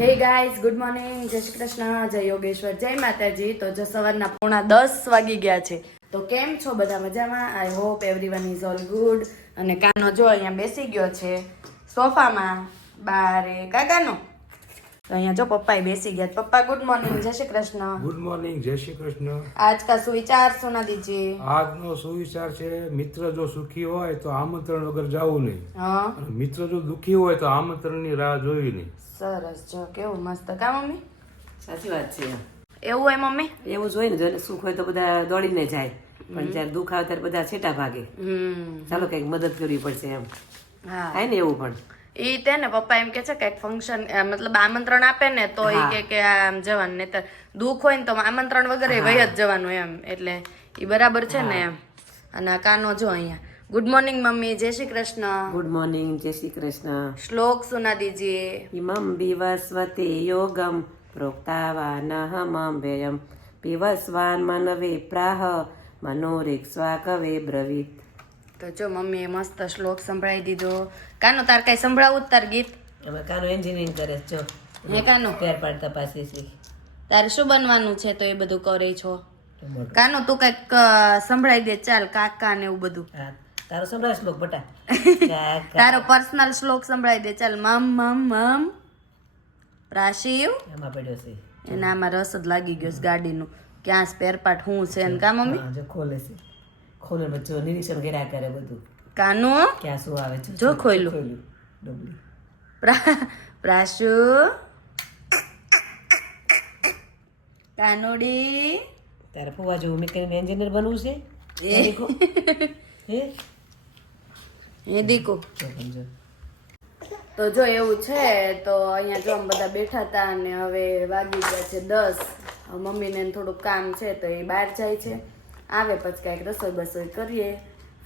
Hey guys, good morning, જય શ્રી કૃષ્ણ, જય યોગેશ્વર, જય માતાજી. તો જો સવારના 9:45 વાગી ગયા છે. તો કેમ છો બધા? મજામાં? I hope everyone is all good. અને કાનો જો અહીંયા બેસી ગયો છે સોફામાં બારે કાકાનો. તો અહીંયા જો પપ્પાએ બેસી ગયા. પપ્પા ગુડ મોર્નિંગ, જય શ્રી કૃષ્ણ. ગુડ મોર્નિંગ, જય શ્રી કૃષ્ણ. आज का सुविचार सुना दीजिए. આજનો સુવિચાર છે, મિત્ર જો સુખી હોય તો આમંત્રણ વગર જવું નહીં, હા, અને મિત્ર જો દુખી હોય તો આમંત્રણની રાહ જોવી નહીં. સરસ. જો કેવું મસ્ત કા મમ્મી? સાચી વાત છે. એવું હોય મમ્મી? એવું જ હોય ને, જો સુખ હોય તો બધા દોડીને જાય, પણ જયારે દુઃખ આવે ત્યારે બધા છેટા ભાગે. ચાલો કઈક મદદ કરવી પડશે એમ હા, થાય ને એવું. પણ ઈ તે ને પપ્પા એમ કે છે કે ફંક્શન મતલબ આમંત્રણ આપે ને તો ઈ કે આમ જવાનું, ને તો દુઃખ હોય ને તો આમંત્રણ વગર વહી જ જવાનું એમ. એટલે ઈ બરાબર છે ને એમ. અને આ કાનો જો અહીંયા ગુડ મોર્નિંગ મમ્મી, જય શ્રી કૃષ્ણ. ગુડ મોર્નિંગ, જય શ્રી કૃષ્ણ. શ્લોક સુના દીજીએ. ઇમમ વિવસ્વતે યોગમ પ્રોક્તાવાનહમં વ્યયમ વિવસ્વાન મનવે પ્રાહ મનોરિક્ષ્વા કવે બ્રવીત. તો જો મમ્મી મસ્ત શ્લોક સંભળાવી દીધો. કાનો તાર કઈ સંભળાવું તાર ગીત? એમાં કાનો એન્જિનિયરિંગ કરે છે. જો હે કાનો, પેર પાડ તપાસી છે. તારે શું બનવાનું છે તો એ બધું કરે છો? કાનો તું કઈક સંભળાવી દે ચાલ, કાકા ને એવું બધું. હા, તારો સંભળાય શ્લોક બટા. તારો પર્સનલ શ્લોક સંભળાવી દે ચાલ. મમ મમ મમ પ્રાશિવ. એમાં પડ્યો છે. એનામાં રસ જ લાગી ગયો છે ગાડીનું, ક્યાં સ્પેર પાર્ટ શું છે ને કા મમ્મી? હા, જો ખોલે છે. ખોલે બચ્ચો નિરીક્ષણ કર્યા કરે બધું, કાનો ક્યાં શું આવે છે. જો ખોલ્યું. ડબલી પ્રાશુ કાનોડી. તારે ફુવા જેવું મેકેનિક એન્જિનિયર બનવું છે હે એ દીકો. તો જો એવું છે. તો અહીંયા જો અમે બધા બેઠા હતા અને હવે વાગી ગયા છે 10. મમ્મીને થોડુંક કામ છે તો એ બહાર જાય છે, આવે પછી કાંઈક રસોઈ બસોઈ કરીએ.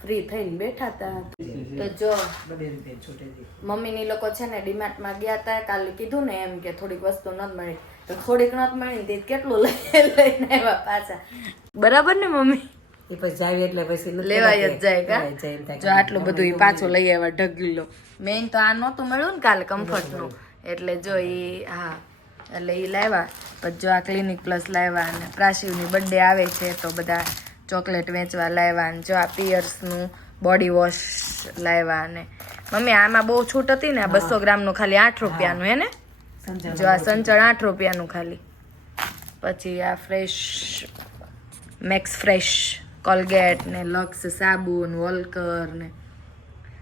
ફ્રી થઈને બેઠા હતા. તો જો મમ્મીની લોકો છે ને ડીમાર્ટમાં ગયા હતા કાલે, કીધું ને એમ કે થોડીક વસ્તુ ન મળી, તો થોડીક ન મળી ને તે કેટલું લઈને આવ્યા પાછા. બરાબર ને મમ્મી? એ પછી જાય એટલે પછી લેવાય જ જાય કા. જો આટલું બધું ઈ પાછું લઈ આવ્યા ઢગલો. મેઇન તો આ નહોતું મળ્યું ને કાલે કમ્ફર્ટ નું, એટલે જો ઈ હા એટલે ઈ લાવ્યા. પછી જો આ ક્લિનિક પ્લસ લાવ્યા, અને પ્રાશિવની બર્થડે આવે છે તો બધા ચોકલેટ વેચવા લાવ્યા. અને જો આ પિયર્સનું બોડી વોશ લાવ્યા. અને મમ્મી આમાં બહુ છૂટ હતી ને, 200 ગ્રામનું ખાલી 8 રૂપિયાનું હે ને. જો આ સંચળ 8 રૂપિયાનું ખાલી. પછી આ ફ્રેશ મેક્સ ફ્રેશ કોલગેટ ને લક્સ સાબુન વોલ્કર ને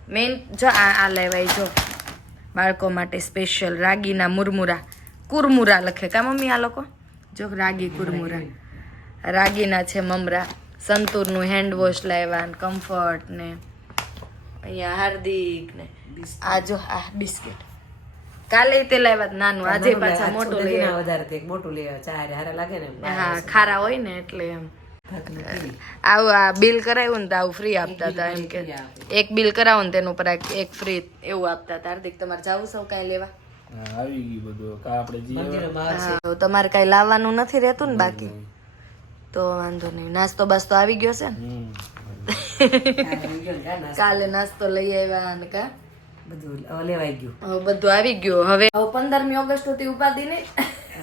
મેઇન જો આ લેવાય. જો બાળકો માટે સ્પેશિયલ રાગીના મુરમુરા, કુરમુરા લખે કા મમ્મી આ લોકો? જો રાગી કુરમુરા, રાગીના છે મમરા. સંતૂરનું હેન્ડ વોશ લાવ્યા ને કમ્ફર્ટ ને અહીંયા હાર્દિક ને આ જો આ બિસ્કિટ કાલે તે લાવ્યા નાનું, આજે પાછા મોટું લઈ આવ્યા. વધારે તે મોટું લઈ આવ્યા. ચાર હારા લાગે ને. હા, ખારા હોય ને એટલે એમ. આવું આ બિલ કરાવ્યું ને તો આવું ફ્રી આપતા હતા. એમ કે એક બિલ કરાવો ને તેનું પર એક ફ્રી એવું આપતા હતા. હાર્દિક તમારે જાવું સૌ કઈ લેવા? આવી ગયું બધું. આપણે હા, તો તમારે કઈ લાવવાનું નથી રહેતું ને બાકી? તો વાંધો નહીં. નાસ્તો બાસ્તો આવી ગયો છે ને? કાલે નાસ્તો લઈ આવ્યા અને કા બધું લેવાઈ ગયું. હવે બધું આવી ગયું. હવે 15મી ઓગસ્ટ સુધી ઉપાધિ નહીં.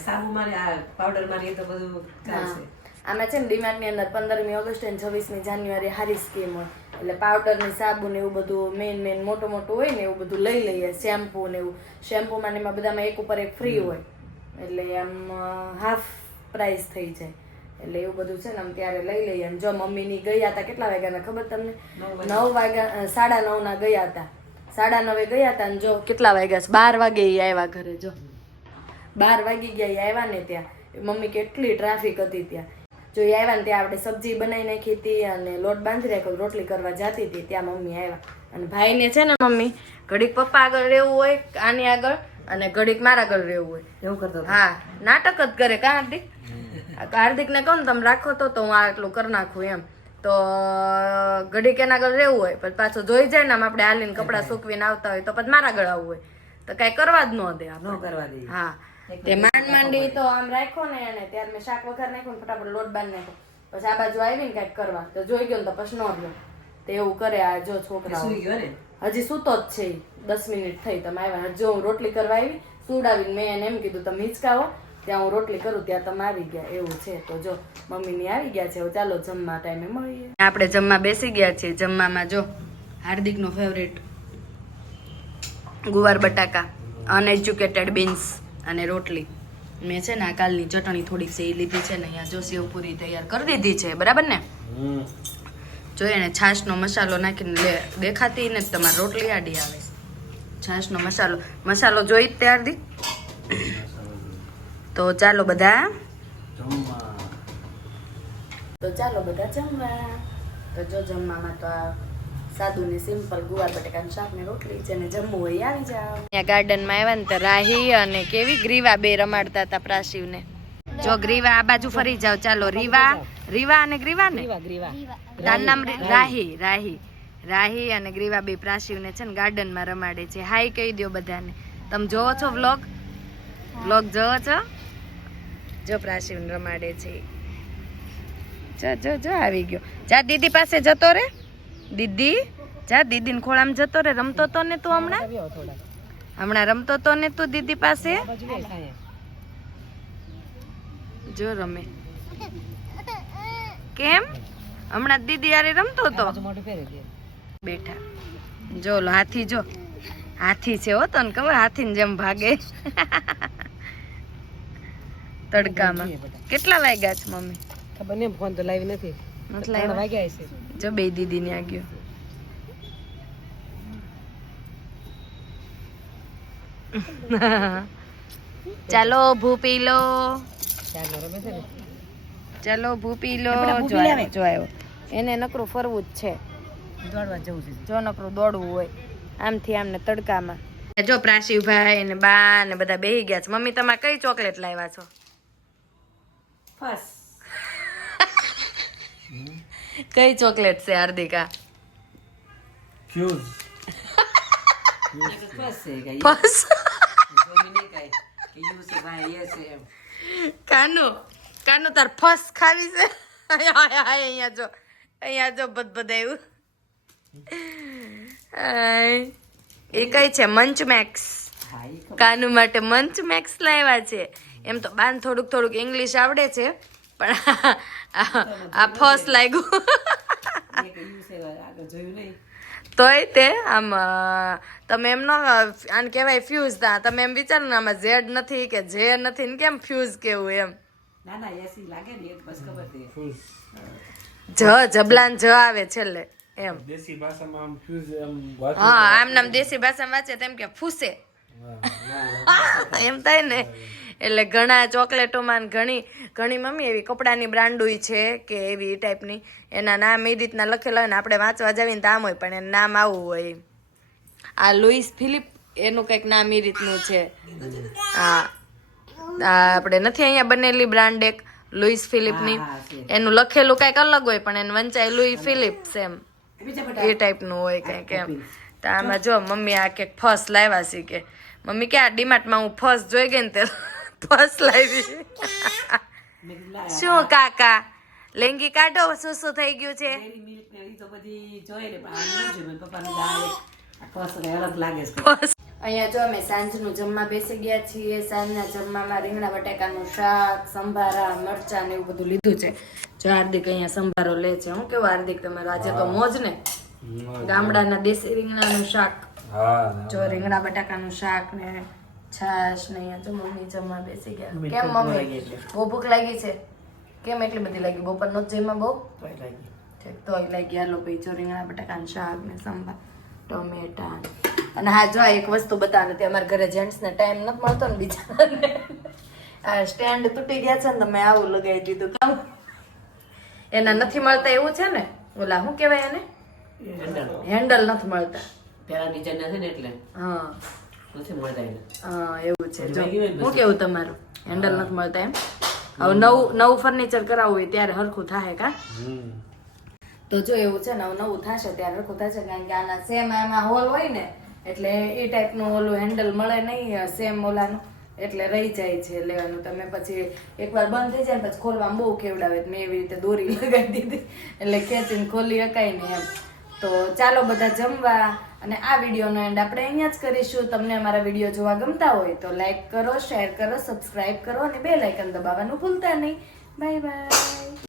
સાબુ મારે આ પાવડર મારી તો બધું ચાલશે. આમાં છે ને ડીમાર્ટની અંદર 15મી ઓગસ્ટ અને 26મી જાન્યુઆરી હારી સ્કીમ હોય. એટલે પાવડરની સાબુ ને એવું બધું મેન મોટું હોય ને એવું બધું લઈ લઈએ. શેમ્પુ ને એવું, શેમ્પુમાં ને એમાં બધામાં એક ઉપર એક ફ્રી હોય, એટલે આમ હાફ પ્રાઇસ થઈ જાય. એટલે એવું બધું છે ને આમ ત્યારે લઈ લઈએ. અને જો મમ્મીની ગયા હતા કેટલા વાગ્યાના ખબર તમને? 9 વાગ્યા, 9:30 ના ગયા હતા. 9:30 ગયા હતા. અને જો કેટલા વાગ્યા? 12 વાગે આવ્યા ઘરે. જો 12 વાગી ગયા આવ્યા ને ત્યાં. મમ્મી કેટલી ટ્રાફિક હતી ત્યાં. જો એ આવ્યા ને ત્યાં આપણે સબ્જી બનાવી નાખી હતી અને લોટ બાંધી રાખ્યો, રોટલી કરવા જતી હતી ત્યાં મમ્મી આવ્યા. અને ભાઈને છે ને મમ્મી ઘડીક પપ્પા આગળ રહેવું હોય આની આગળ, અને ઘડીક મારા આગળ રહેવું હોય. એવું કરતો. હા, નાટક જ કરે કા હાર્દિક? હાર્દિકને કહું ને તમે રાખો તો હું આટલું કરી નાખું એમ. તો ઘડીક એના આગળ રહેવું હોય, પછી પાછું જોઈ જાય ને આમ આપણે હાલીને કપડાં સૂકવીને આવતા હોય તો પછી મારા આગળ આવવું હોય તો કઈ કરવા જ ન દે. ન કરવા દે. હા, તે માંડી તો આમ રાખ્યો ને એને, ત્યારે મેં શાક વઘાર નાખ્યું ને ફટાફટ લોટ બાંધી નાખ્યો. પછી આ બાજુ આવીને કઈક કરવા તો જોઈ ગયો ને તો પછી ન રહ્યો. તો એવું કરે આ જો છોકરા. હજી સૂતો જ છે. 10 મિનિટ થઈ તમે આવ્યા. જો હું રોટલી કરવા આવી, સુડાવીને મેં એને એમ કીધું તમે હિંચકાવો, ત્યાં હું રોટલી કરું ત્યાં તમે આવી ગયા, એવું છે. તો જો મમ્મીની આવી ગયા છે, હવે ચાલો જમવા ટાઈમે મળીએ. આપણે જમવા બેસી ગયા છીએ. જમવામાં જો હાર્દિકનો ફેવરેટ ગુવાર બટાકા, અનએજ્યુકેટેડ બીન્સ અને રોટલી. મેં છે ને આ કાલની ચટણી થોડીક છે એ લીધી છે ને અહીંયા જો સેવ પૂરી તૈયાર કરી દીધી છે, બરાબર ને? જોઈએ ને છાશનો મસાલો નાખીને દેખાતી ને તમારી રોટલી આડી આવે. છાશનો મસાલો જોઈ જ તે હાર્દિક. તો ચાલો બધા જમવા. તો જો જમવામાં તો આ સાદું ને સિમ્પલ ગુવાર બટાકાનું શાક ને રોટલી છે, ને જમવું હોય આવી જાવ. અહીંયા ગાર્ડનમાં આવ્યા ને તો રાહી અને કેવી ગ્રીવા બે રમાડતા હતા પ્રાશિવને. જો ગ્રીવા આ બાજુ ફરી જાવ. ચાલો રીવા અને ગ્રીવા ને તારું નામ રાહી અને ગ્રીવા બે પ્રાશિવને છે ને ગાર્ડનમાં રમાડે છે. હાય કહી દો બધાને. તમે જોવો છો વ્લોગ જોવો છો? જો પ્રાશિવને રમાડે છે. જો આવી ગયો. જા દીદી પાસે જતો રે. દીદી જા દીદીને ખોળામાં જતો રે. રમતો તો ને તું હમણાં રમતો તો ને તું દીદી પાસે. જો રમે કેમ? હમણાં દીદી યારે રમતો તો બેઠા. જો લો હાથી છે હો, તને ખબર? હાથીને જેમ ભાગે તડકામાં. કેટલા વાગ્યા છે મમ્મી? ખબર નહીં, ફોન તો લાવી નથી. વાગ્યા છે. જો બે દીદી ને આ ગયો. ચાલો ભૂ પી લો. ચાલો ભૂ પી લો. જો આવ્યો. એને નકરું ફરવું જ છે. દોડવા જવું છે. જો નકરું દોડવું હોય આમથી આમને તડકામાં. જો પ્રાશિવભાઈ ને બા ને બધા બેહી ગયા છે. મમ્મી તમારે કઈ ચોકલેટ લાવ્યા છો? કઈ ચોકલેટ છે હાર્દિકા? કાનું તાર ફસ ખાવી છે? અહીંયા જો બધાયું. એ કઈ છે? મંચ મેક્સ. કાનુ માટે મંચ મેક્સ લાવ્યા છે. એમ તો બાન થોડુંક ઇંગ્લિશ આવડે છે, પણ આ ફર્સ્ટ લાગ્યું. તોય તે આમ તમે એમ ન આને કહેવાય ફ્યુઝ. તમે એમ વિચારો ને આમાં ઝેડ નથી કે જે નથી ને કેમ ફ્યુઝ કેવું એમ. જબલાન જ આવે છેલ્લે એમ. દેશી ભાષામાં આમ ફ્યુઝ હા, આમ નામ દેશી ભાષામાં વાંચે તેમ કે ફૂસે એમ થાય ને. એટલે ઘણા ચોકલેટોમાં ઘણી મમ્મી એવી કપડાની બ્રાન્ડુય છે કે એવી ટાઈપની એના નામ એ રીતના લખેલા હોય ને આપણે વાંચવા જાવીને તો આમ હોય, પણ એનું નામ આવું હોય. આ લુઈસ ફિલિપ એનું કંઈક નામ એ રીતનું છે. હા, આપણે નથી અહીંયા બનેલી બ્રાન્ડ એક લુઈસ ફિલિપની, એનું લખેલું કંઈક અલગ હોય પણ એને વંચાય લુઈ ફિલિપ્સ એમ એ ટાઈપનું હોય કંઈક એમ. તો આમાં જો મમ્મી આ કંઈક ફર્સ્ટ લાવ્યા છે કે મમ્મી કે આ ડીમાર્ટમાં હું ફર્સ્ટ જોઈ ગઈ ને તે ફર્સ્ટ લાવી. શું કાકા લેંગી કાઢો, શું થઈ ગયું છે? અહીંયા જો અમે સાંજનું જમવા બેસી ગયા છીએ. સાંજના જમવામાં રીંગણા બટાકાનું શાક, સંભારા, મરચાં ને એવું બધું લીધું છે. જો હાર્દિક અહીંયા સંભારો લે છે. હું કેવું હાર્દિક તમારો આજે તો મોજ ને? ગામડાના દેશી રીંગણાનું શાક. જો રીંગણા બટાકાનું શાક ને છાશ ને. અહીંયા જો મમ્મી જમવા બેસી ગયા. કેમ મમ્મી બહુ ભૂખ લાગી છે? કેમ એટલી બધી લાગી? બપોર નો જમવા બહુ તોય લાગી. હાલો ભાઈ જો રીંગણા બટાકાનું શાક ને સંભાર, ટમેટા. અને હા જો એક વસ્તુ બતાવે નથી, અમારા ઘરે જેન્ટ્સ ને ટાઈમ નથી મળતો ને બીજાને. આ સ્ટેન્ડ તૂટી ગયા છે ને તમે આવું લગાવી દીધું. કામ એના નથી મળતા એવું છે ને. ઓલા શું કેવાય એને? હેન્ડલ નથી મળતા. પેલા ડિઝાઇન નથી ને એટલે હા નથી મળતા એને. હા એવું છે. જો શું કેવું તમારું? હેન્ડલ નથી મળતા એમ. હવે નવું ફર્નિચર કરાવવું હોય ત્યારે હરખું થાય કા? તો જો એવું છે ને નવું થશે ત્યારે હરખું થશે, કારણ કે આના સેમ એમાં હોલ હોય ને એટલે એ ટાઈપનું ઓલું હેન્ડલ મળે નહીં સેમ ઓલાનું, એટલે રહી જાય છે લેવાનું. તમે પછી એકવાર બંધ થઈ જાય ને પછી ખોલવામાં બહુ કેવડાવે. મેં એવી રીતે દોરી લગાવી દીધી એટલે ખેંચીને ખોલી શકાય ને એમ. તો ચાલો બધા જમવા. અને આ વિડીયોનો એન્ડ આપણે અહીંયા જ કરીશું. તમને અમારા વિડીયો જોવા ગમતા હોય તો લાઈક કરો, શેર કરો, સબસ્ક્રાઇબ કરો અને બેલ આઇકન દબાવવાનું ભૂલતા નહીં. Bye bye.